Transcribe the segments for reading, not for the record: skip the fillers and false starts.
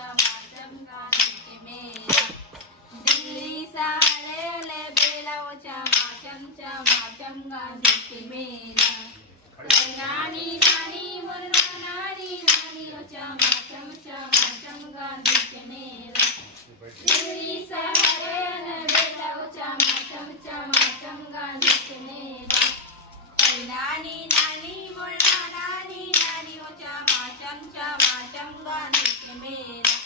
चमाचम गांधी के मेला दिल्ली साड़े बेला वो चमाचम चमाचम गांधी के मेला नानी नानी मुन्ना नानी नानी वो चमाचम चमाचम गांधी के मेला दिल्ली साड़े बेला वो चमाचम चमाचम गांधी के मेला नानी नानी मुन्ना नानी नानी वो चमाचम चमाचम गांधी के मेला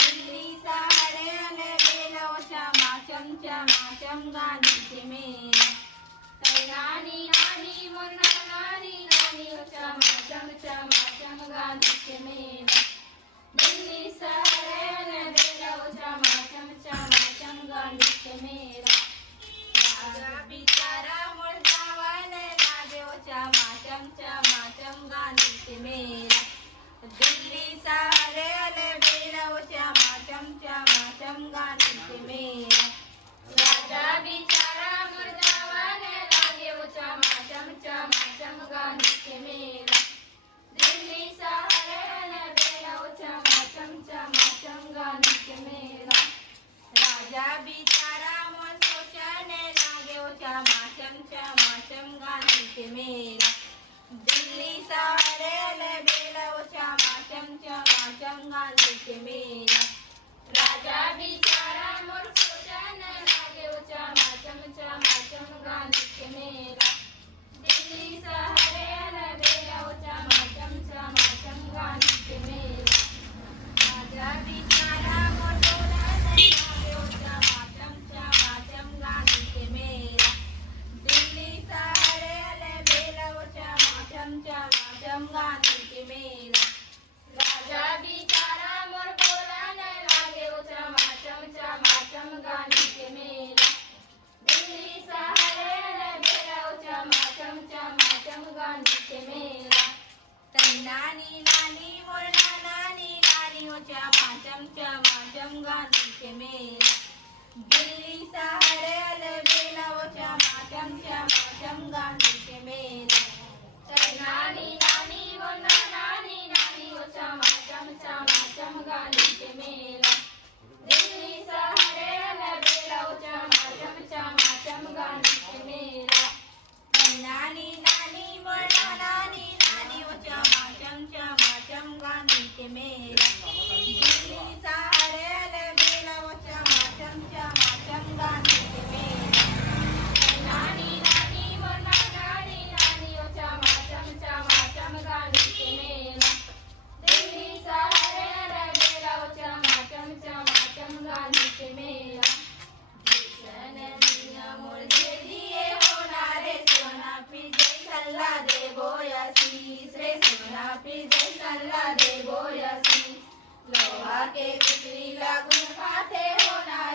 दिल्ली साड़े बेला वो चमाचम चमाचम गांधी के मेला नानी नानी मुन्ना नानी नानी वो चमाचम चमाचम गांधी के मेला दिल्ली साड़े बेला वो चमाचम चमाचम गांधी के मेला राजा बिचारा मुर्दावाने लागे वो चमाचम चमाचम गांधी के मेला दिल्ली साड़े बेला वो चमाचम चमाचम गांधी के मेला राजा बिचारा मुर्दावाने लागे वो चमाचम चमाचम गांधी के मेला दिल्ली साड़े बेला वो चमाचम चमाचम गांधी के मेला राजा बिचारा मन सोचने लागे वो चमाचम चमाचम गांधी के मेला दिल्ली साड़े बेला वो चमाचम चमाचम गांधी के मेला राजा बिचारा मोर सोचने लागे वो चमाचम चमाचम गांधी के मेला दिल्ली साड़े बेला वो चमाचम चमाचम गांधी के मेला राजा बिचारा मोर सोचने लागे वो चमाचम चमाचम गांधी के मेला दिल्ली साड़े बेला वो चमाचम चमाचम गांधी के मेला राजा बिचारा मोर बोलाने लागे वो चमाचम चमाचम गांधी के मेला दिल्ली साड़े बेला वो चमाचम चमाचम गांधी के मेला नानी नानी मोर नानी नानी वो चमाचम चमाचम गांधी के मेला दिल्ली साड़े बेला वो चमाचम चमाचम गांधी के मेला नानी नानी मोर नानी नानी वो चमाचम चमाचम गांधी के मेला दिल्ली साड़े बेला वो चमाचम चमाचम गांधी के मेला नानी नानी मोर नानी नानी वो चमाचम चमाचम गांधी के मेला दिल्ली साड़े बेला वो चमाचम चमाचम गांधी के मेला नानी नानी मोर नानी नानी वो चमाचम चमाचम गांधी के मेला दिल्ली साड़े बेला वो चमाचम चमाचम गांधी के मेला भूषण मिया मोर दे दिए होणारे सोना पिजे सल्ला दे बोयासीस रे सोना पिजे सल्ला दे बोयासीस लोहा के कुकरी लागून खाते होणार